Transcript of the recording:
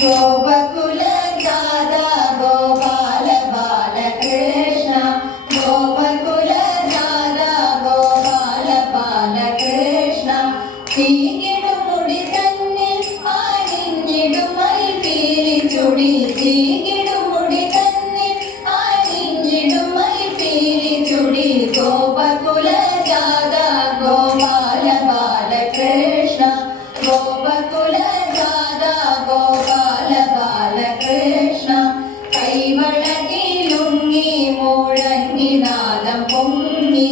ഗോപകുല ജാത ഗോപാല ബാലകൃഷ്ണ ഗോപകുല ജാത ഗോപാല ബാലകൃഷ്ണ ചീകിടുമുടി തന്നിൽ ആനിഞ്ഞിടുമൈ പീലിച്ചുടി ചീകിടുമുടി തന്നിൽ ആനിഞ്ഞിടുമൈ പീലിച്ചുടി ഗോപകുല ജാത ഗോപാല ബാലകൃഷ്ണ ഗോപകുല ജാത ഗോപാല ബാലകൃഷ്ണ കൈവളകിലുങ്ങി മുഴങ്ങി നാദം പൊങ്ങി